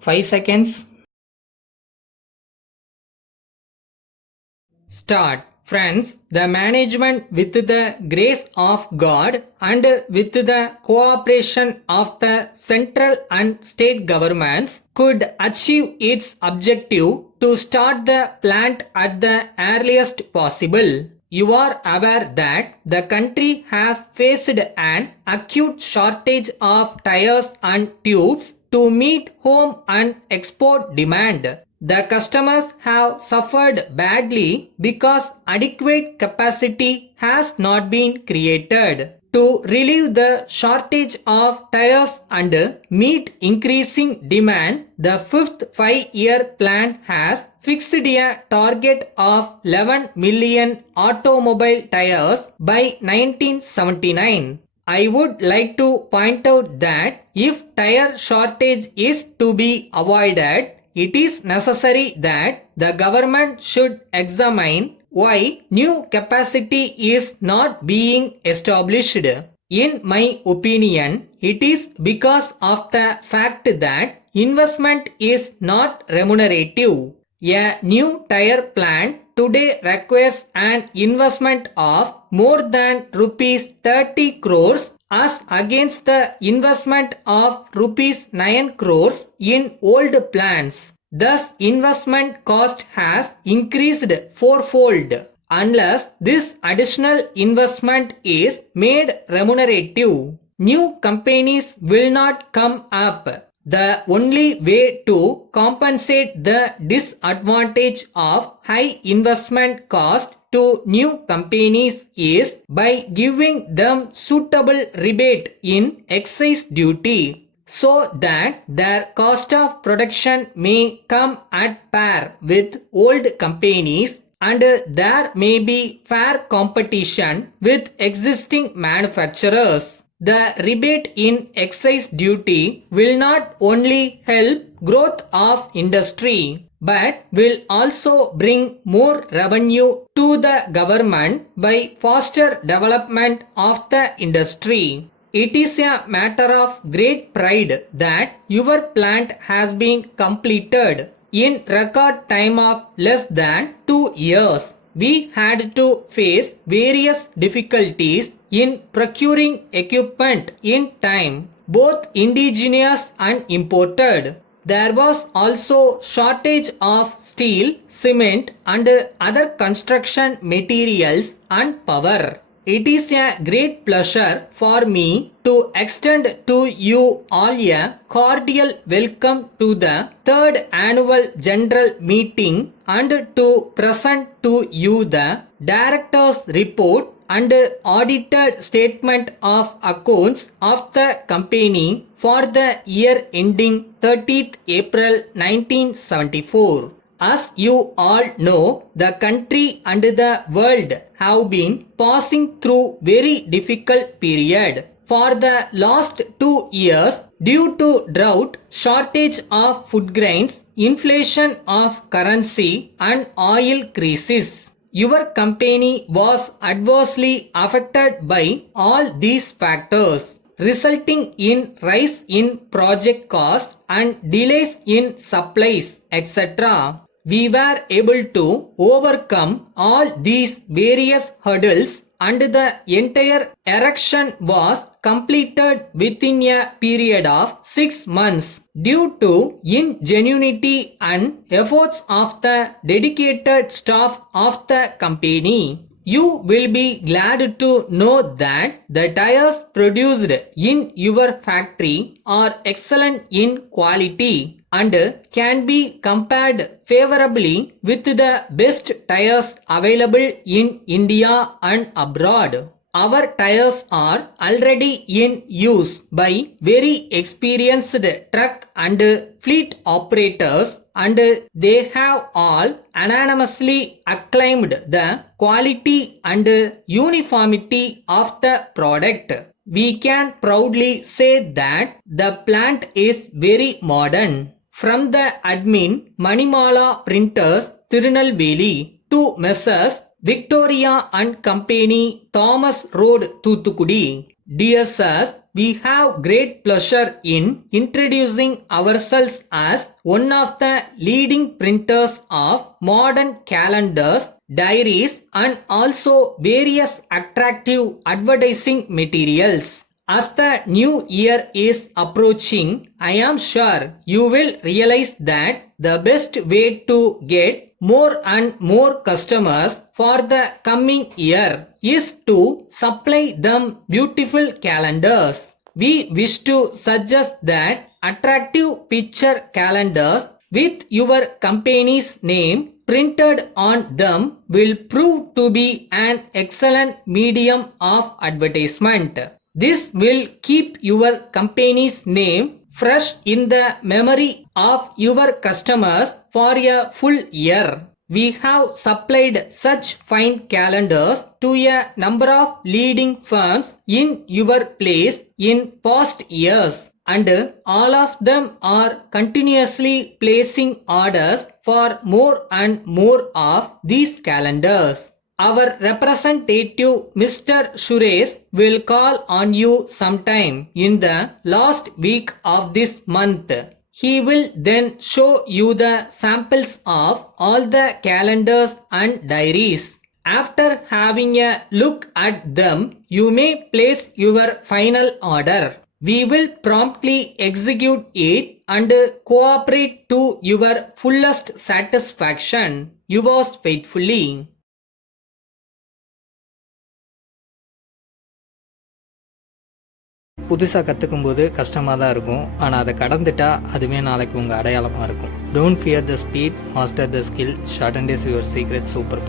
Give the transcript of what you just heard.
5 seconds. Start. Friends, the management with the grace of God and with the cooperation of the central and state governments could achieve its objective to start the plant at the earliest possible. You are aware that the country has faced an acute shortage of tires and tubes to meet home and export demand. The customers have suffered badly because adequate capacity has not been created. To relieve the shortage of tires and meet increasing demand, the fifth 5-year plan has fixed a target of 11 million automobile tires by 1979. I would like to point out that if tire shortage is to be avoided, it is necessary that the government should examine why new capacity is not being established. In my opinion, it is because of the fact that investment is not remunerative. A new tire plant today requires an investment of more than rupees 30 crores as against the investment of rupees 9 crores in old plants. Thus, investment cost has increased fourfold. Unless this additional investment is made remunerative, new companies will not come up. The only way to compensate the disadvantage of high investment cost to new companies is by giving them suitable rebate in excise duty so that their cost of production may come at par with old companies and there may be fair competition with existing manufacturers. The rebate in excise duty will not only help growth of industry but will also bring more revenue to the government by faster development of the industry. It is a matter of great pride that your plant has been completed in record time of less than 2 years. We had to face various difficulties in procuring equipment in time, both indigenous and imported. There was also shortage of steel, cement and other construction materials and power. It is a great pleasure for me to extend to you all a cordial welcome to the third annual general meeting and to present to you the director's report and audited statement of accounts of the company for the year ending 30th April 1974. As you all know, the country and the world have been passing through very difficult period. For the last 2 years, due to drought, shortage of food grains, inflation of currency and oil crisis, your company was adversely affected by all these factors, resulting in rise in project cost and delays in supplies, etc. We were able to overcome all these various hurdles and the entire erection was completed within a period of 6 months due to ingenuity and efforts of the dedicated staff of the company. You will be glad to know that the tires produced in your factory are excellent in quality and can be compared favorably with the best tires available in India and abroad. Our tires are already in use by very experienced truck and fleet operators and they have all unanimously acclaimed the quality and uniformity of the product. We can proudly say that the plant is very modern. From the admin Manimala Printers Tirunelveli to Messrs. Victoria and Company, Thomas Road, Thuthukudi. Dear sirs, we have great pleasure in introducing ourselves as one of the leading printers of modern calendars, diaries, and also various attractive advertising materials. As the new year is approaching, I am sure you will realize that the best way to get more and more customers for the coming year is to supply them beautiful calendars. We wish to suggest that attractive picture calendars with your company's name printed on them will prove to be an excellent medium of advertisement. This will keep your company's name fresh in the memory of your customers for a full year. We have supplied such fine calendars to a number of leading firms in your place in past years, and all of them are continuously placing orders for more and more of these calendars. Our representative Mr. Suresh will call on you sometime in the last week of this month. He will then show you the samples of all the calendars and diaries. After having a look at them, you may place your final order. We will promptly execute it and cooperate to your fullest satisfaction. Yours faithfully. புதுசாக கற்றுக்கும்போது கஷ்டமாக தான் இருக்கும், ஆனால் அதை கடந்துட்டா அதுவே நாளைக்கு உங்கள் அடையாளமாக இருக்கும். Don't fear the speed, master the skill, short and is your secret super power.